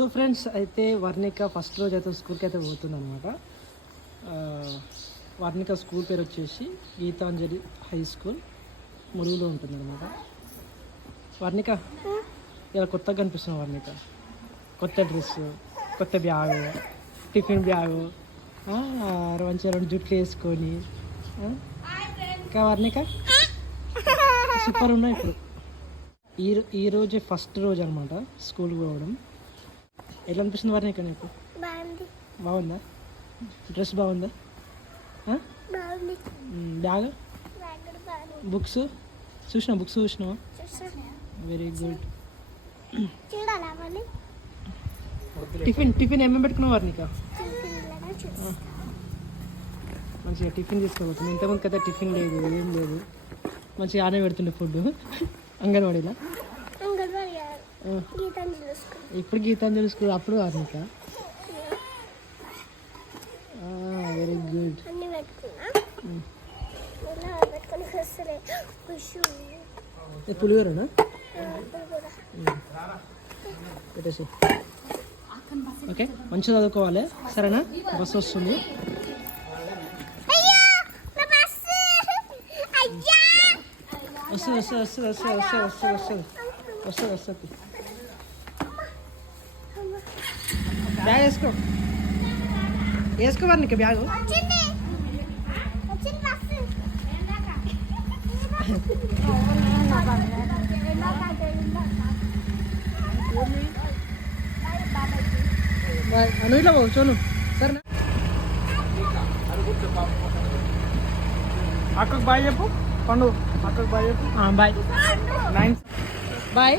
So friends, అయితే Varnika first రోజు అయితే స్కూల్కి అయితే పోతుంది అనమాట. వర్ణిక స్కూల్ పేరు వచ్చేసి గీతాంజలి హై స్కూల్ ములుగులో ఉంటుంది అనమాట. వర్ణిక ఇలా కొత్తగా కనిపిస్తుంది. వర్ణిక కొత్త డ్రెస్, కొత్త బ్యాగు, టిఫిన్ బ్యాగు, మంచిగా 2 జుట్లు వేసుకొని. ఇంకా వర్ణిక సూపర్ ఉన్నాయి. ఇప్పుడు ఈరోజే ఫస్ట్ రోజు అనమాట స్కూల్కి పోవడం. ఎట్లా అనిపిస్తుంది వర్ణిక నీకు? బాగుందా? డ్రెస్ బాగుందా? బ్యాగ్, బుక్స్ చూసినావా? Very good. టిఫిన్ ఏమేమి పెట్టుకున్నావు వర్ణిక? మంచిగా టిఫిన్ తీసుకోబోతుంది. ఇంతకుముందు కదా టిఫిన్ లేదు, ఏం లేదు. మంచిగా ఆనే పెడుతుండే ఫుడ్ అంగన్వాడీలో. ఇప్పుడు గీతాంజలి స్కూల్, అప్పుడు వర్ణిక. Very good. పులిహోరనా? పెట్టేసి. ఓకే, మంచిగా చదువుకోవాలి, సరేనా? బస్సు వస్తుంది. వస్తుంది. బ్యాగ్ వేసుకో వర్ణిక, బ్యాగు. నువ్వు ఇట్లా పోవు చోను, సరేనా? అక్కకు బాయ్ చెప్పు. పండు అక్కకు బాయ్ చెప్పు. బాయ్. 9 బాయ్.